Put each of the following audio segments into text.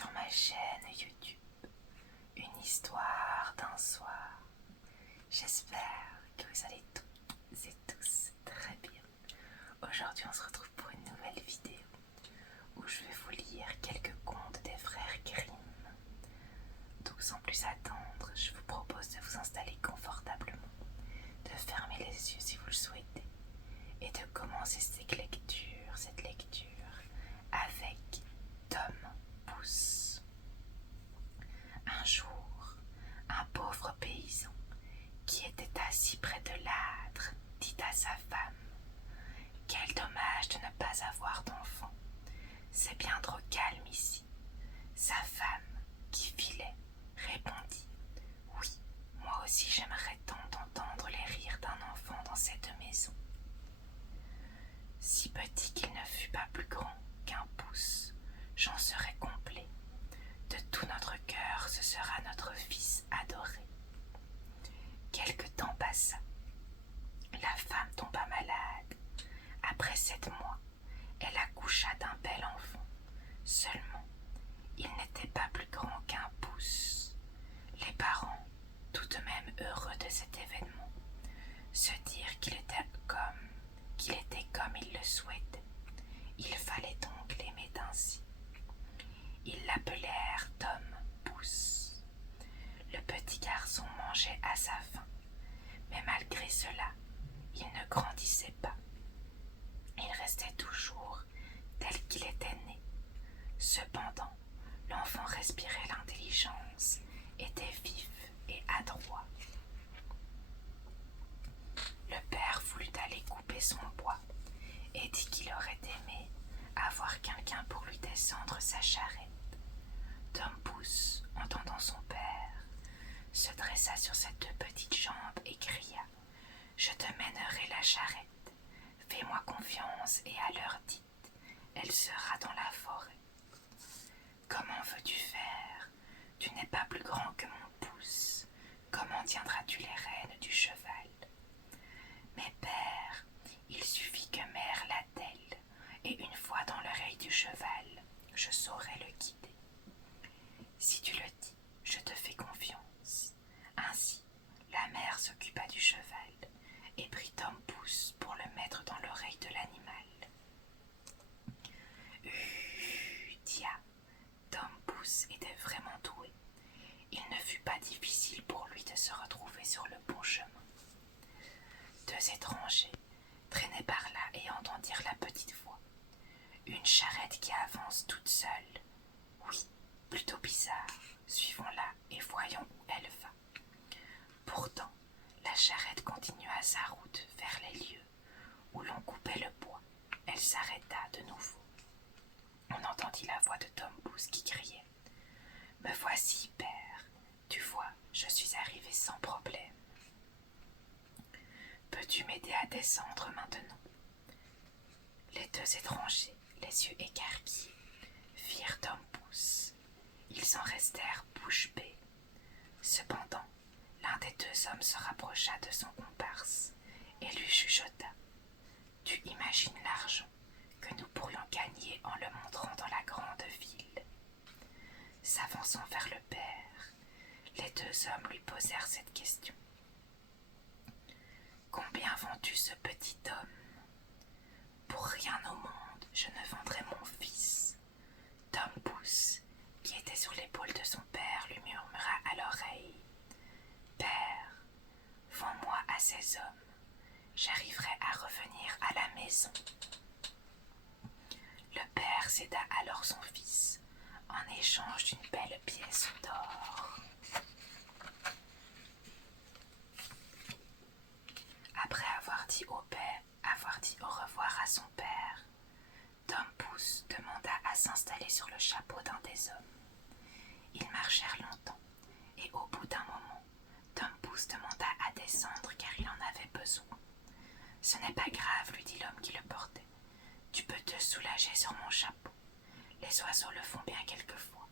sur ma chaîne YouTube Une histoire d'un soir. J'espère que vous allez toutes et tous très bien. Aujourd'hui on se retrouve pour une nouvelle vidéo où je vais vous lire quelques contes des frères Grimm. Donc sans plus attendre, je vous propose de vous installer confortablement, de fermer les yeux si vous le souhaitez et de commencer cette lecture avec Tom Pouce. Un jour, un pauvre paysan qui était assis près de l'âtre dit à sa femme: « Quel dommage de ne pas avoir d'enfant, c'est bien trop calme ici. » Sa femme, qui filait, répondit: « Oui, moi aussi j'aimerais tant entendre les rires d'un enfant dans cette maison. » Si petit qu'il ne fût pas plus grand qu'un pouce, j'en serais complet. De tout notre cœur, ce sera notre fils adoré. Quelque temps passa. La femme tomba malade. Après 7 mois, elle accoucha d'un bel enfant. Seulement, il n'était pas plus grand qu'un pouce. Les parents, tout de même heureux de cet événement, se dirent qu'il était comme ils le souhaitaient. Il fallait donc l'aimer ainsi. Ils l'appelèrent Tom Pouce. Le petit garçon mangeait à sa faim, mais malgré cela, il ne grandissait pas. Il restait toujours tel qu'il était né. Cependant, l'enfant respirait l'intelligence, était vif et adroit. Le père voulut aller couper son bois et dit qu'il aurait aimé avoir quelqu'un pour lui descendre sa charrette. Tom Pouce, entendant son père, se dressa sur ses 2 petites jambes et cria: « Je te mènerai la charrette. Fais-moi confiance et à l'heure dite, elle sera dans la forêt. »« Comment veux-tu faire? Tu n'es pas plus grand que mon pouce. Comment tiendras-tu les rênes du cheval? » ?»« Mais père, il suffit que mère l'attelle, et une fois dans l'oreille du cheval, je saurai le guider. » « Si tu le dis, je te fais confiance. » Ainsi, la mère s'occupa du cheval et prit Tom Pouce pour le mettre dans l'oreille de l'animal. Dia, Tom Pouce était vraiment doué. Il ne fut pas difficile pour lui de se retrouver sur le bon chemin. 2 étrangers traînaient par là et entendirent la petite voix. Une charrette qui avance toute seule. Oui, plutôt bizarre. Suivons-la et voyons où elle va. Pourtant, la charrette continua sa route vers les lieux où l'on coupait le bois. Elle s'arrêta de nouveau. On entendit la voix de Tom Pouce qui criait: « Me voici, père. Tu vois, je suis arrivé sans problème. Peux-tu m'aider à descendre maintenant ?» Les 2 étrangers, les yeux écarquillés, firent Tom Pouce. Ils en restèrent bouche bée. Cependant, l'un des 2 hommes se rapprocha de son comparse et lui chuchota: « Tu imagines l'argent que nous pourrions gagner en le montrant dans la grande ville. » S'avançant vers le père, les 2 hommes lui posèrent cette question. « Combien vends-tu ce petit homme ? » « Pour rien au monde, je ne vendrai mon fils. » Tom Pouce, qui était sur l'épaule de son père, lui murmura à l'oreille: « Père, vends-moi à ces hommes, j'arriverai à revenir à la maison. » Le père céda alors son fils en échange d'une belle pièce d'or. Après avoir dit au revoir à son père, Tom Pouce demanda à s'installer sur le chapeau d'un des hommes. Ils marchèrent longtemps, et au bout d'un moment, Tom Pouce demanda à descendre car il en avait besoin. « Ce n'est pas grave, lui dit l'homme qui le portait. Tu peux te soulager sur mon chapeau. Les oiseaux le font bien quelquefois. »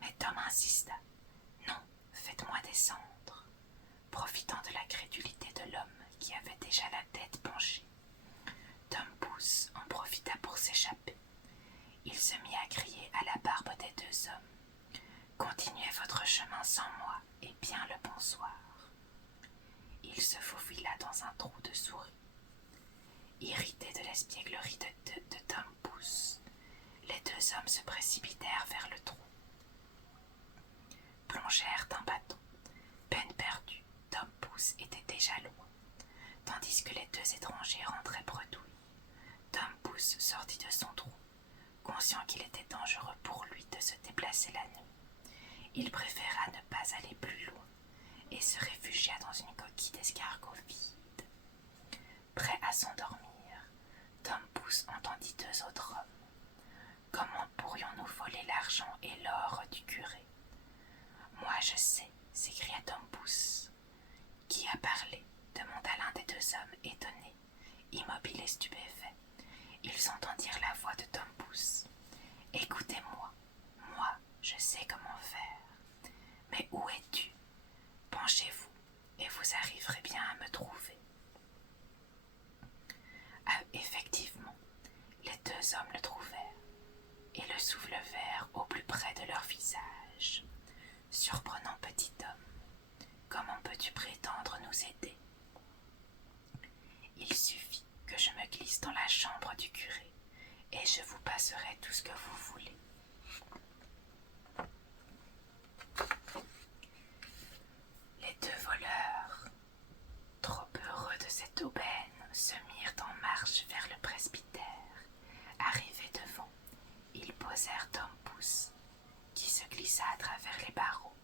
Mais Tom insista. « Non, faites-moi descendre. » Profitant de la crédulité de l'homme qui avait déjà la tête penchée, Tom Pouce en profita pour s'échapper. Il se mit à crier à la barbe des 2 hommes: Prenez votre chemin sans moi et bien le bonsoir. Il se faufila dans un trou de souris. Irrités de l'espièglerie de Tom Pouce, les deux hommes se précipitèrent vers le trou. Plongèrent un bâton. Peine perdue, Tom Pouce était déjà loin, tandis que les deux étrangers rentraient bredouilles. Tom Pouce sortit de son trou, conscient qu'il était dangereux pour lui de se déplacer la nuit. Il préféra ne pas aller plus loin et se réfugia dans une coquille d'escargot vide. Prêt à s'endormir, Tom Pouce entendit deux autres hommes. « Comment pourrions-nous voler l'argent et l'or du curé ?»« Moi je sais, s'écria Tom Pouce. « Qui a parlé ?» demanda l'un des deux hommes étonnés, immobile et stupéfait. Ils entendirent la voix de Tom Pouce. « Écoutez-moi, moi je sais comment faire. Mais où es-tu ? Penchez-vous et vous arriverez bien à me trouver. » Ah, effectivement, les deux hommes le trouvèrent et le soulevèrent au plus près de leur visage. « Surprenant petit homme, comment peux-tu prétendre nous aider ? Il suffit que je me glisse dans la chambre du curé et je vous passerai tout ce que vous voulez. » Les deux voleurs, trop heureux de cette aubaine, se mirent en marche vers le presbytère. Arrivés devant, ils posèrent Tom Pouce, qui se glissa à travers les barreaux.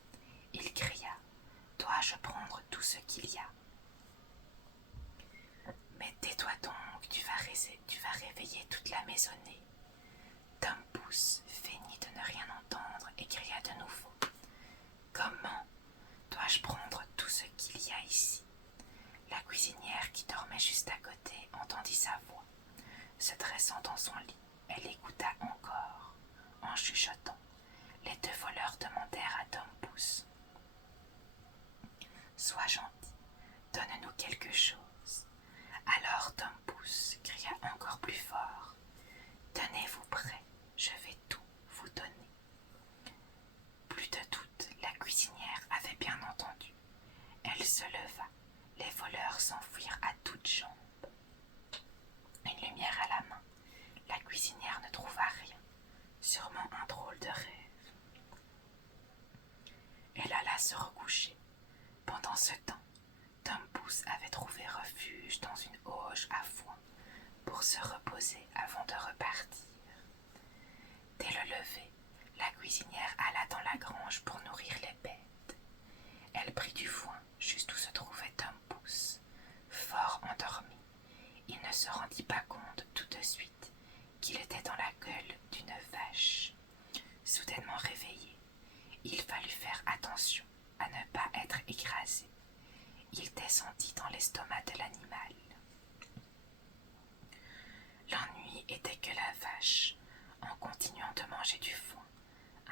Il cria « Dois-je prendre tout ce qu'il y a ?»« Mais tais-toi donc, tu vas réveiller toute la maisonnée. » Tom Pouce feignit de ne rien entendre et cria de nouveau « Comment dois-je prendre tout ce qu'il y a ici ?» La cuisinière, qui dormait juste à côté, entendit sa voix. Se dressant dans son lit, elle écouta encore. En chuchotant, les deux voleurs demandèrent à Tom Pouce « Sois gentil, donne-nous quelque chose. » Alors Tom Pouce cria encore plus fort « Tenez-vous prêts, je vais tout vous donner. » Plus de doute, la cuisinière avait bien entendu. Elle se leva. Les voleurs s'enfuirent à toutes jambes. Une lumière à la main, la cuisinière ne trouva rien, sûrement un drôle de rêve. Elle alla se recoucher. Pendant ce temps, Tom Pouce avait trouvé refuge dans une auge à foin pour se reposer avant de repartir. Dès le lever, la cuisinière alla dans la grange pour nourrir les bêtes. Elle prit du foin juste où se trouvait Tom Pouce. Fort endormi, il ne se rendit pas compte tout de suite qu'il était dans la gueule d'une vache. Soudainement réveillé, il fallut faire attention à ne pas être écrasé. Il descendit dans l'estomac de l'animal. L'ennui était que la vache, en continuant de manger du foin,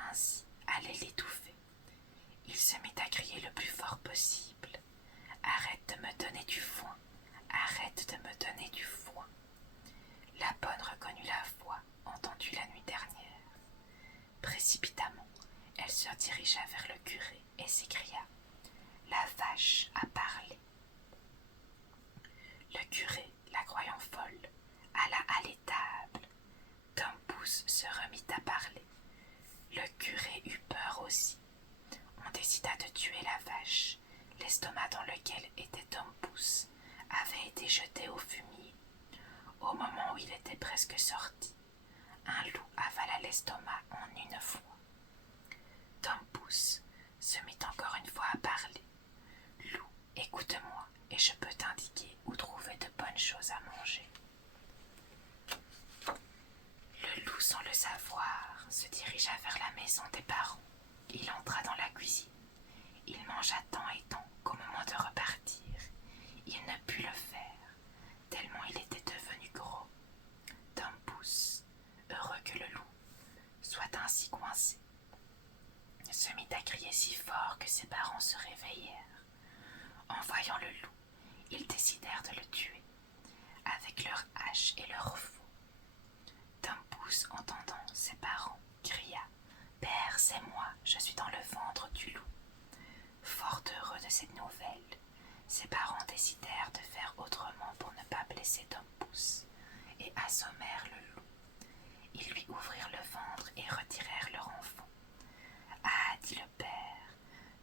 ainsi allait l'étouffer. Il se mit à crier le plus fort possible. « Arrête de me donner du foin, arrête de me donner du foin. » La bonne reconnut la voix entendue la nuit dernière. Précipitamment, elle se dirigea vers le curé et s'écria « La vache a parlé. » Le curé, la croyant folle, alla à l'étable. Tom Pouce se remit à parler. Le curé eut peur aussi. On décida de tuer la vache. L'estomac dans lequel était Tom Pouce avait été jeté au fumier. Au moment où il était presque sorti, un loup avala l'estomac en une fois. Tom Pouce se mit encore une fois à parler. « Loup, écoute-moi et je peux t'indiquer où trouver de bonnes choses à manger. » Le loup, sans le savoir, se dirigea vers la maison des parents. Il entra dans la cuisine. Il mangea tant et tant qu'au moment de repartir, il ne put le faire, tellement il était devenu gros. Tom Pouce, heureux que le loup soit ainsi coincé, se mit à crier si fort que ses parents se réveillèrent. En voyant le loup, ils décidèrent de le tuer, avec leurs haches et leurs faux. Tom Pouce, entendant ses parents, cria « Père, c'est moi, je suis dans le ventre cette nouvelle, ses parents décidèrent de faire autrement pour ne pas blesser Tom Pouce et assommèrent le loup. Ils lui ouvrirent le ventre et retirèrent leur enfant. « Ah, dit le père,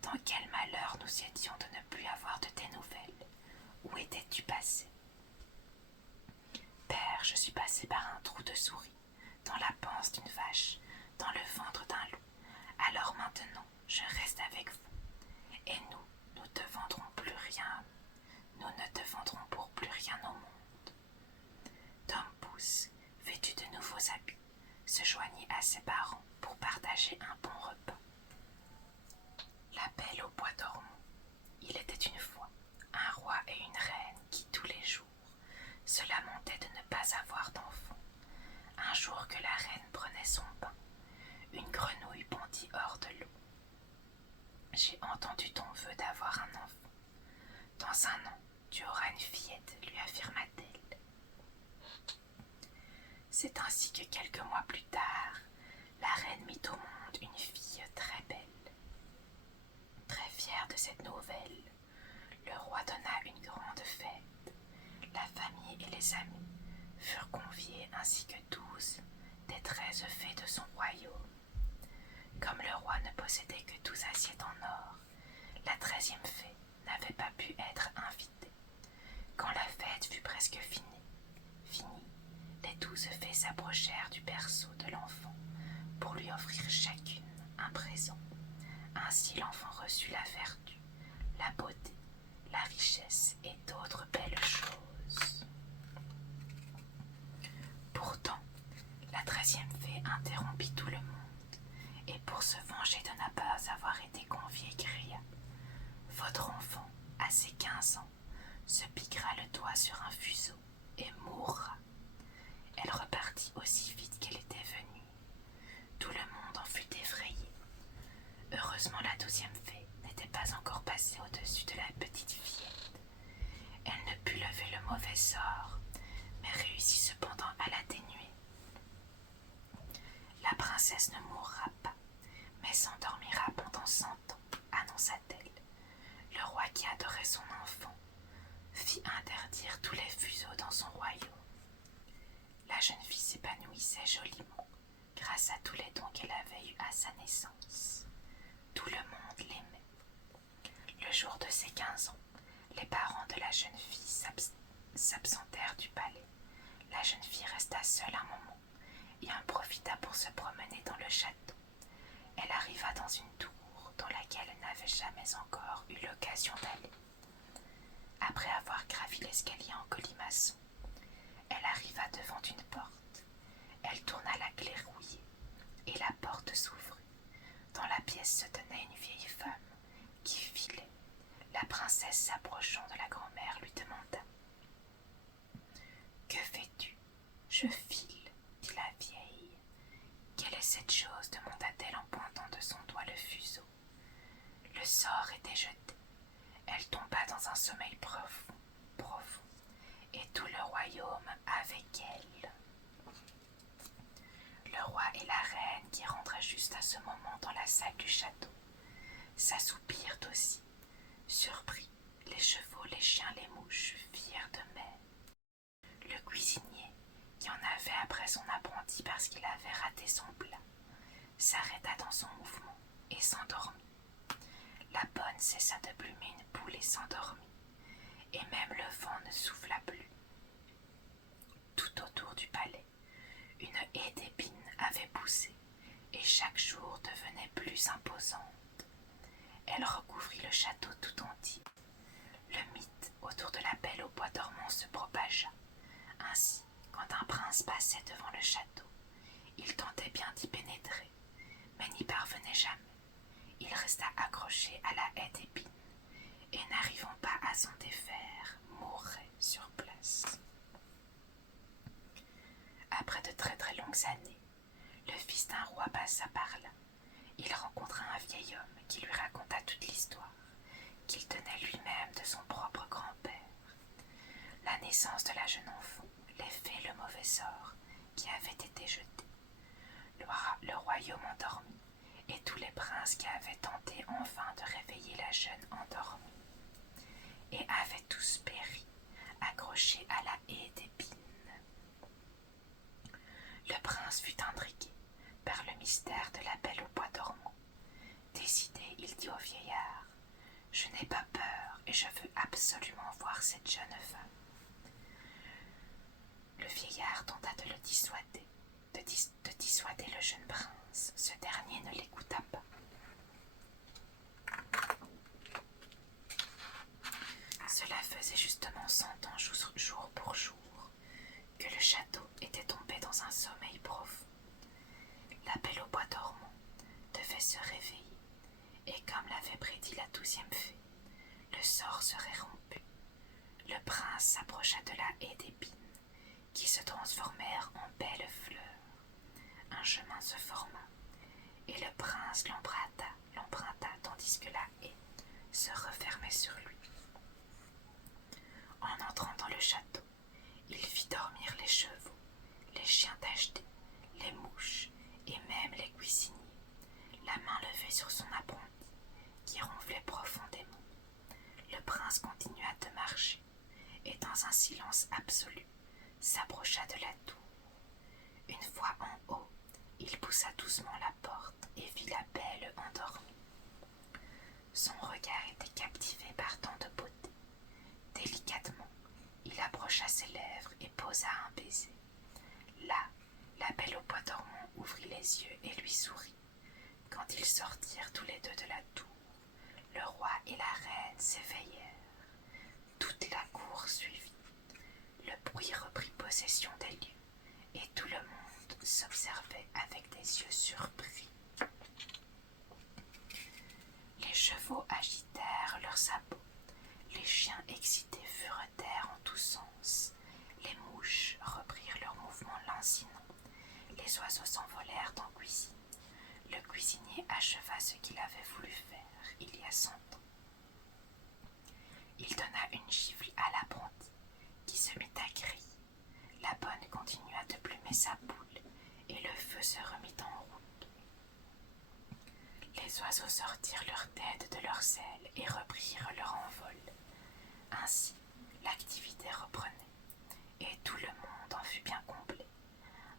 dans quel malheur nous étions de ne plus avoir de tes nouvelles. Où étais-tu passé ?»« Père, je suis passé par un trou de souris, dans la panse d'une vache, dans le ventre d'un loup. Alors maintenant, je reste avec vous. Et nous te vendrons plus rien. Nous ne te vendrons pour plus rien au monde. » Tom Pouce, vêtu de nouveaux habits, se joignit à ses parents pour partager un bon repas. La Belle au bois dormant. Il était une fois un roi et une reine qui, tous les jours, se lamentaient de ne pas avoir d'enfant. Un jour que la reine prenait son bain, une grenouille bondit hors de l'eau. « J'ai entendu ton vœu d'avoir un enfant. Dans un an, tu auras une fillette, lui affirma-t-elle. C'est ainsi que quelques mois plus tard, la reine mit au monde une fille très belle. Très fière de cette nouvelle, le roi donna une grande fête. La famille et les amis furent conviés ainsi que 12 des 13 fées de son royaume. Comme le roi ne possédait que 12 assiettes en or, la 13e fée n'avait pas pu être invitée. Quand la fête fut presque finie, les 12 fées s'approchèrent du berceau de l'enfant pour lui offrir chacune un présent. Ainsi l'enfant reçut la vertu, la beauté, la richesse et d'autres belles choses. Pourtant, la 13e fée interrompit tout le monde, et pour se venger de ne pas avoir été conviée, cria « Votre enfant, à ses 15 ans, se piquera le doigt sur un fuseau et mourra. » Elle repartit aussi vite qu'elle était venue. Tout le monde en fut effrayé. Heureusement, la 12e fée n'était pas encore passée au-dessus de la petite fillette. Elle ne put lever le mauvais sort, mais réussit cependant à l'atténuer. La princesse ne mourra pas, mais s'endormira pendant 100 ans, annonça-t-elle. Le roi, qui adorait son enfant, fit interdire tous les fuseaux dans son royaume. La jeune fille s'épanouissait joliment, grâce à tous les dons qu'elle avait eus à sa naissance. Tout le monde l'aimait. Le jour de ses 15 ans, les parents de la jeune fille s'absentèrent du palais. La jeune fille resta seule un moment et en profita pour se promener dans le château. Elle arriva dans une tour dans laquelle elle n'avait jamais encore eu l'occasion d'aller. Après avoir gravi l'escalier en colimaçon, elle arriva devant une porte. Elle tourna la clé rouillée et la porte s'ouvrit. Dans la pièce se tenait une vieille femme qui filait. La princesse, s'approchant de la grand-mère, lui demanda « Que fais-tu ?»« Je file, dit la vieille. »« Quelle est cette chose ?» demanda-t-elle en pointant de son doigt le fuseau. Le sort était jeté. Elle tomba dans un sommeil profond, et tout le royaume avec elle. Le roi et la reine, qui rentraient juste à ce moment dans la salle du château, s'assoupirent aussi. Surpris, les chevaux, les chiens, les mouches firent de même. Le cuisinier, qui en avait après son apprenti parce qu'il avait raté son plat, s'arrêta dans son mouvement et s'endormit. La bonne cessa de plumer une poule et s'endormit, et même le vent ne souffla plus. Tout autour du palais, une haie d'épines avait poussé, et chaque jour devenait plus imposante. Elle recouvrit le château tout entier. Le mythe autour de la Belle au bois dormant se propagea. Ainsi, quand un prince passait devant le château, il tentait bien d'y pénétrer, mais n'y parvenait jamais. Il resta accroché à la haie d'épines, et n'arrivant pas à s'en défaire, mourait sur place. Après de très très longues années, le fils d'un roi passa par là. Il rencontra un vieil homme qui lui raconta toute l'histoire, qu'il tenait lui-même de son propre grand-père. La naissance de la jeune enfant, les fées, le mauvais sort qui avait été jeté. Le royaume endormi, et tous les princes qui avaient tenté en vain de réveiller la jeune endormie. et avaient tous péri, accrochés à la haie d'épines. Le prince fut intrigué par le mystère de la Belle au bois dormant. Décidé, il dit au vieillard: « Je n'ai pas peur et je veux absolument voir cette jeune femme. » Le vieillard tenta de le dissuader, de dissuader le jeune prince. Ce dernier ne l'écouta pas. Cela faisait justement 100 ans jour pour jour que le château était tombé dans un sommeil profond. La Belle au bois dormant devait se réveiller, et comme l'avait prédit la 12e fée, le sort serait rompu. Le prince s'approcha de la haie d'épines, qui se transformèrent en belles fleurs. Un chemin se forma, et le prince l'emprunta tandis que la haie se refermait sur lui. En entrant dans le château, il fit dormir les chevaux, les chiens tachetés, les mouches et même les cuisiniers, la main levée sur son apprenti, qui ronflait profondément. Le prince continua de marcher, et dans un silence absolu, s'approcha de la tour. Une fois en haut, il poussa doucement la porte et vit la Belle endormie. Son regard était captivé par tant de beauté. Délicatement, il approcha ses lèvres et posa un baiser. Là, la Belle au bois dormant ouvrit les yeux et lui sourit. Quand ils sortirent tous les deux de la tour, le roi et la reine s'éveillèrent. Toute la cour suivit. Le bruit reprit possession des lieux, et tout le monde s'observait avec des yeux surpris. Les chevaux agitèrent leurs sabots, les chiens excités furetèrent en tous sens, les mouches reprirent leur mouvement lancinant, les oiseaux s'envolèrent en cuisine. Le cuisinier acheva ce qu'il avait voulu faire il y a 100 ans. Il donna une gifle à l'apprenti, qui se mit à crier. La bonne continua de plumer sa poule, et le feu se remit en route. Les oiseaux sortirent leurs têtes de leurs ailes et reprirent leur envol. Ainsi, l'activité reprenait, et tout le monde en fut bien comblé.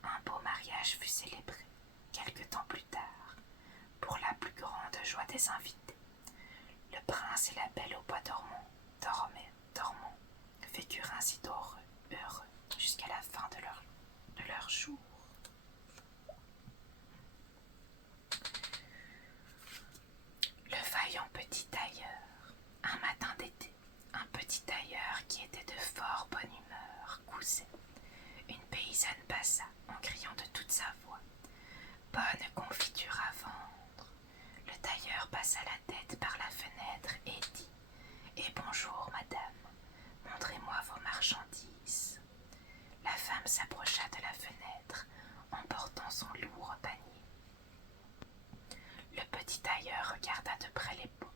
Un beau mariage fut célébré, quelque temps plus tard, pour la plus grande joie des invités. Le prince et la Belle au bois dormant vécurent ainsi heureux jusqu'à la fin de leur jour. Le vaillant petit tailleur. Un matin d'été, un petit tailleur qui était de fort bonne humeur cousait. Une paysanne passa en criant de toute sa voix: « Bonne confiture à vendre !» Le tailleur passa la tête par la fenêtre et dit: « Et bonjour, madame, montrez-moi vos marchandises. » La femme s'approcha de la fenêtre en portant son lourd panier. Le petit tailleur regarda de près les pots,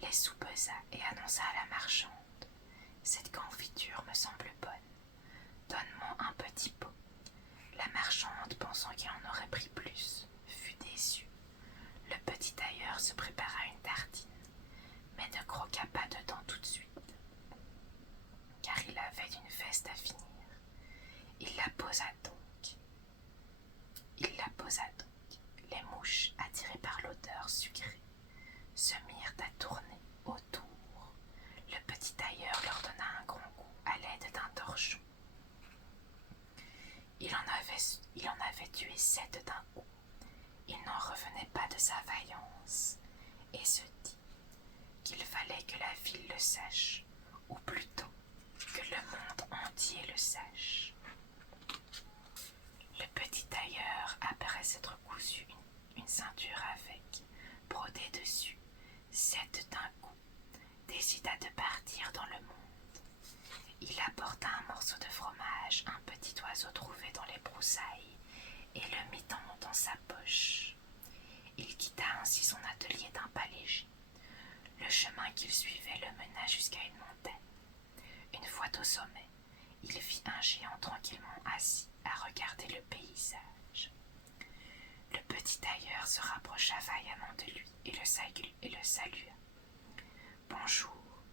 les soupesa et annonça à la marchande: « Cette confiture me semble bonne. Donne-moi un petit pot. » La marchande, pensant qu'il en aurait pris plus, fut déçue. Le petit tailleur se prépara une tartine, mais ne croqua pas dedans tout de suite, car il avait une veste à finir. Il la posa donc. Les mouches, attirées par l'odeur sucrée, se mirent à tourner autour. Le petit tailleur leur donna un grand coup à l'aide d'un torchon. Il en avait tué 7 d'un coup. Il n'en revenait pas de sa vaillance, et se dit qu'il fallait que la ville le sache, ou plutôt que le monde entier le sache. Le petit tailleur, après s'être cousu une ceinture avec, brodé dessus, 7 d'un coup, décida de partir dans le monde. Il apporta un morceau de fromage, un petit oiseau trouvé dans les broussailles, et le mit dans sa poche. Il quitta ainsi son atelier d'un pas léger. Le chemin qu'il suivait le mena jusqu'à une montagne. Une fois au sommet, il vit un géant tranquillement assis à regarder le paysage. Le petit tailleur se rapprocha vaillamment de lui et le salua. « Bonjour,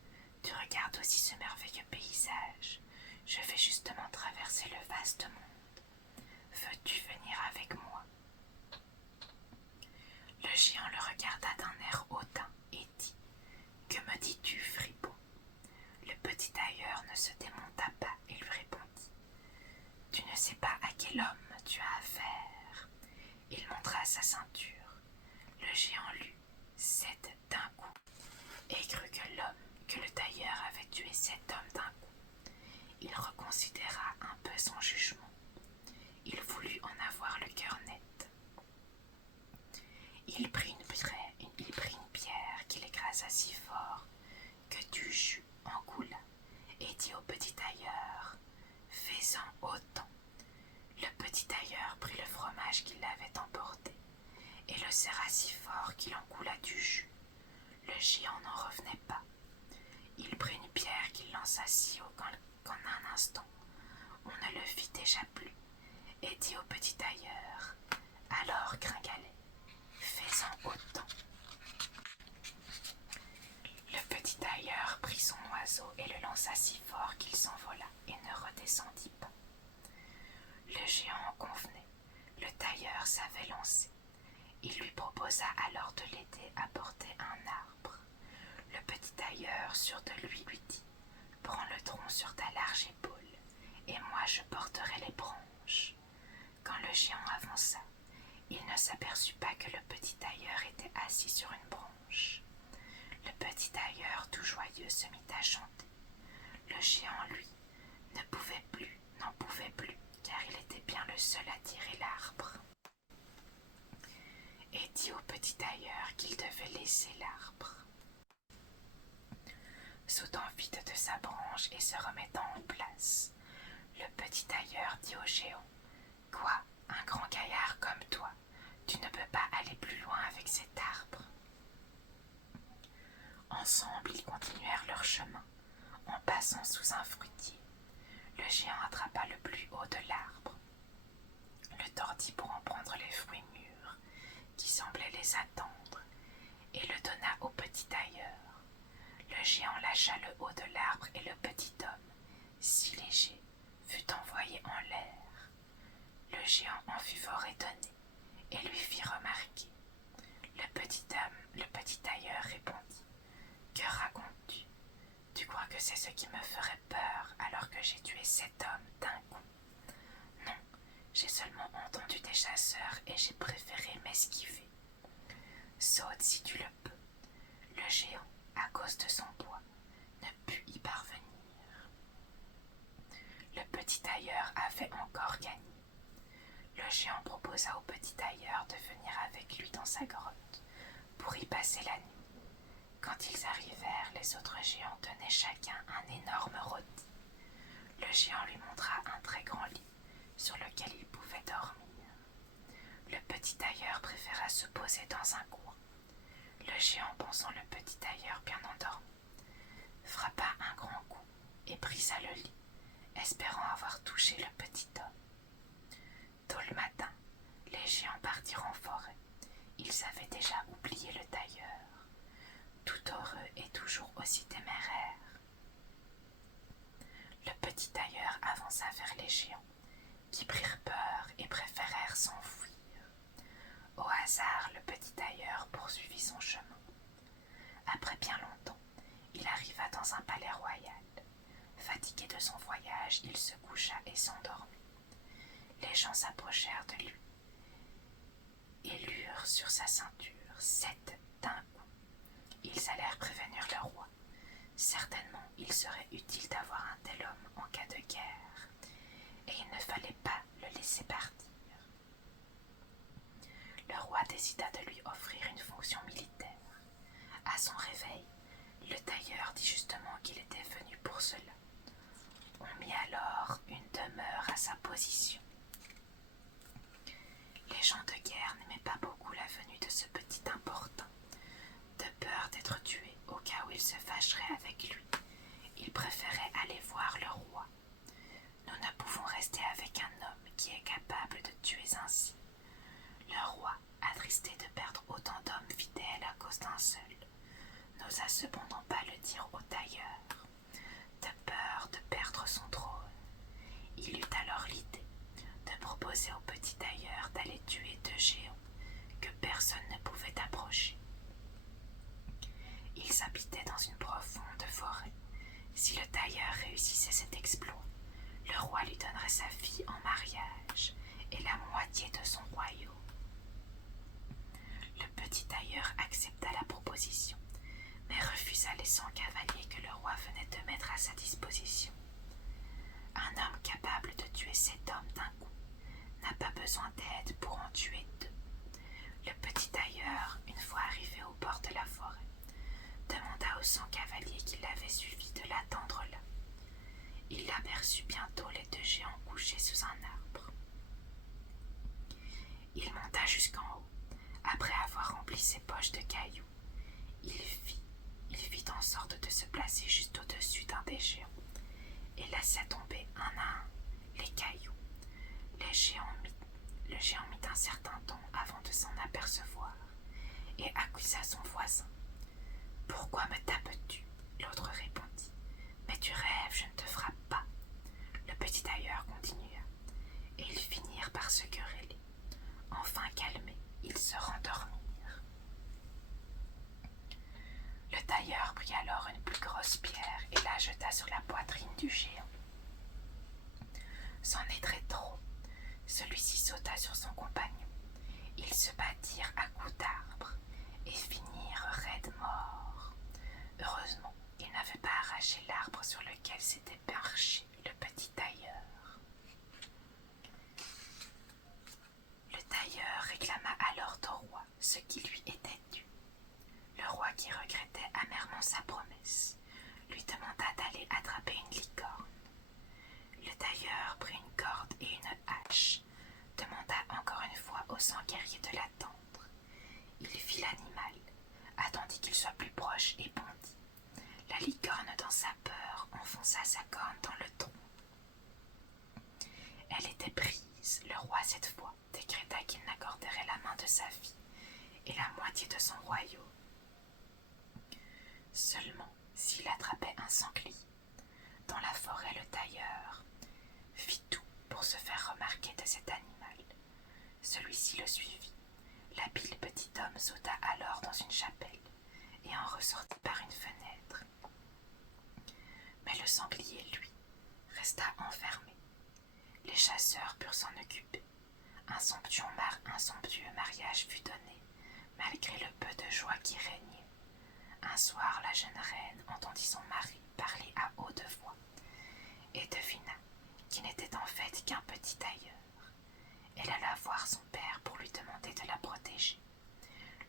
Tu regardes aussi ce merveilleux paysage. Je vais justement traverser le vaste monde. Veux-tu venir avec moi? Le géant le regarda d'un air hautain et dit: Que me dis-tu, fripon? Le petit tailleur ne se démonta pas et lui répondit: Tu ne sais pas à quel homme tu as affaire. Il montra sa ceinture. Le géant lut 7 d'un coup et crut que le tailleur avait tué 7 hommes d'un coup. Il reconsidéra un peu son jugement. Il voulut en avoir le cœur net. Il prit une pierre qu'il écrasa si fort que du jus en coula et dit au petit tailleur: Fais-en autant. Le petit tailleur prit le fromage qu'il avait emporté et le serra si fort qu'il en coula du jus. Le géant n'en revenait pas. Il prit une pierre qu'il lança si haut qu'en un instant on ne le vit déjà plus, et dit au petit tailleur: Alors, Gringalet, fais-en autant. Le petit tailleur prit son oiseau et le lança si fort qu'il s'envola et ne redescendit pas. Le géant en convenait, le tailleur savait lancer. Il lui proposa alors de l'aider à porter un arbre. Le petit tailleur, sûr de lui dit: Prends le tronc sur ta large épaule, et moi je porterai les branches. Quand le géant avança, il ne s'aperçut pas que le petit tailleur était assis sur une branche. Le petit tailleur, tout joyeux, se mit à chanter. Le géant, lui, n'en pouvait plus, car il était bien le seul à tirer l'arbre. Et dit au petit tailleur qu'il devait laisser l'arbre. Sautant vite de sa branche et se remettant en place, le petit tailleur dit au géant: Quoi, un grand gaillard comme toi, tu ne peux pas aller plus loin avec cet arbre. Ensemble, ils continuèrent leur chemin, en passant sous un fruitier. Le géant attrapa le plus haut de l'arbre, le tordit pour en prendre les fruits mûrs, qui semblaient les attendre, et le donna au petit tailleur. Le géant lâcha le haut de l'arbre et le petit homme, si léger, fut envoyé en l'air. Le géant en fut fort étonné et lui fit remarquer. Le petit tailleur répondit: Que racontes-tu? Tu crois que c'est ce qui me ferait peur alors que j'ai tué 7 hommes d'un coup? Non, j'ai seulement entendu des chasseurs et j'ai préféré m'esquiver. Saute si tu le peux. Le géant, à cause de son poids, ne put y parvenir. Le petit tailleur avait encore gagné. Le géant proposa au petit tailleur de venir avec lui dans sa grotte pour y passer la nuit. Quand ils arrivèrent, les autres géants tenaient chacun un énorme rôti. Le géant lui montra un très grand lit sur lequel il pouvait dormir. Le petit tailleur préféra se poser dans un coin. Le géant, pensant le petit tailleur bien endormi, frappa un grand coup et brisa le lit, espérant avoir touché le petit homme. Tôt le matin, les géants partirent en forêt. Ils avaient déjà oublié le tailleur, tout heureux et toujours aussi téméraire. Le petit tailleur avança vers les géants, qui prirent peur et préférèrent s'enfuir. Au hasard, le petit tailleur poursuivit son chemin. Après bien longtemps, il arriva dans un palais royal. Fatigué de son voyage, il se coucha et s'endormit. Les gens s'approchèrent de lui et lurent sur sa ceinture 7 d'un coup. Ils allèrent prévenir le roi. Certainement, il serait utile d'avoir un tel homme en cas de guerre, et il ne fallait pas le laisser partir. Le roi décida de lui offrir une fonction militaire. À son réveil, le tailleur dit justement qu'il était venu pour cela. On mit alors une demeure à sa position. Les gens de guerre n'aimaient pas beaucoup la venue de ce petit importun. De peur d'être tué au cas où il se fâcherait avec lui, ils préféraient aller voir le roi. Nous ne pouvons rester avec un homme qui est capable de tuer ainsi. Le roi, attristé de perdre autant d'hommes fidèles à cause d'un seul, n'osa cependant pas le dire au tailleur. sa fille en mariage et la moitié de son royaume. Le petit tailleur accepta la proposition, mais refusa les 100 cavaliers que le roi venait de mettre à sa disposition. Un homme capable de tuer 7 hommes d'un coup n'a pas besoin d'aide pour en tuer 2. Le petit tailleur, une fois arrivé au bord de la forêt, demanda aux 100 cavaliers qui l'avaient suivi de l'attendre là. Il aperçut bientôt les 2 géants couchés sous un arbre. Il monta jusqu'en haut. Après avoir rempli ses poches de cailloux, il fit en sorte de se placer juste au-dessus d'un des géants et laissa tomber un à un les cailloux. Le géant mit un certain temps avant de s'en apercevoir et accusa son voisin. « Pourquoi me tapes-tu » L'autre répondit. « Mais tu rêves, je ne te frappe pas. » Le petit tailleur continua, et ils finirent par se quereller. Enfin calmés, ils se rendormirent. Le tailleur prit alors une plus grosse pierre et la jeta sur la poitrine du géant. C'en était trop. Celui-ci sauta sur son compagnon. Ils se battirent à coups d'arbre et finirent raides morts. Heureusement, ils n'avaient pas arraché l'arbre sur lequel s'était perché le petit tailleur. Le tailleur réclama alors au roi ce qui lui était dû. Le roi, qui regrettait amèrement sa promesse, lui demanda d'aller attraper une licorne. Le tailleur prit une corde et une hache, demanda encore une fois aux 100 guerriers de l'attendre. Il vit l'animal, attendit qu'il soit plus proche et bondit. La licorne, dans sa peur, enfonça sa corne dans le tronc. Elle était prise. Le roi, cette fois, décréta qu'il n'accorderait la main de sa fille et la moitié de son royaume seulement s'il attrapait un sanglier. Dans la forêt, le tailleur fit tout pour se faire remarquer de cet animal. Celui-ci le suivit. L'habile petit homme sauta alors dans une chapelle et en ressortit par une fenêtre. Mais le sanglier, lui, resta enfermé. Les chasseurs purent s'en occuper. Un somptueux mariage fut donné, malgré le peu de joie qui régnait. Un soir, la jeune reine entendit son mari parler à haute voix et devina qu'il n'était en fait qu'un petit tailleur. Elle alla voir son père pour lui demander de la protéger.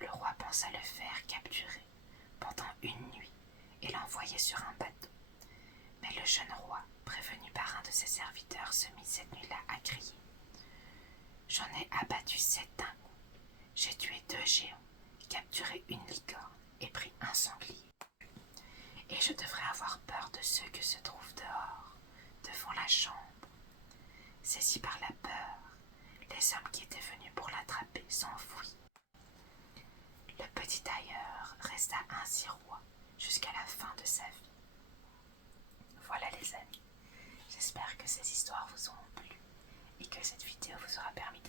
Le roi pensa le faire capturer pendant une nuit et l'envoyer sur un bateau. Mais le jeune roi, prévenu par un de ses serviteurs, se mit cette nuit-là à crier. « J'en ai abattu 7 d'un coup. J'ai tué 2 géants, capturé une licorne et pris un sanglier. Et je devrais avoir peur de ceux que se trouvent dehors, devant la chambre. » Saisis par la peur, les hommes qui étaient venus pour l'attraper s'enfuient. Le petit tailleur resta ainsi roi jusqu'à la fin de sa vie. Voilà les amis, j'espère que ces histoires vous auront plu et que cette vidéo vous aura permis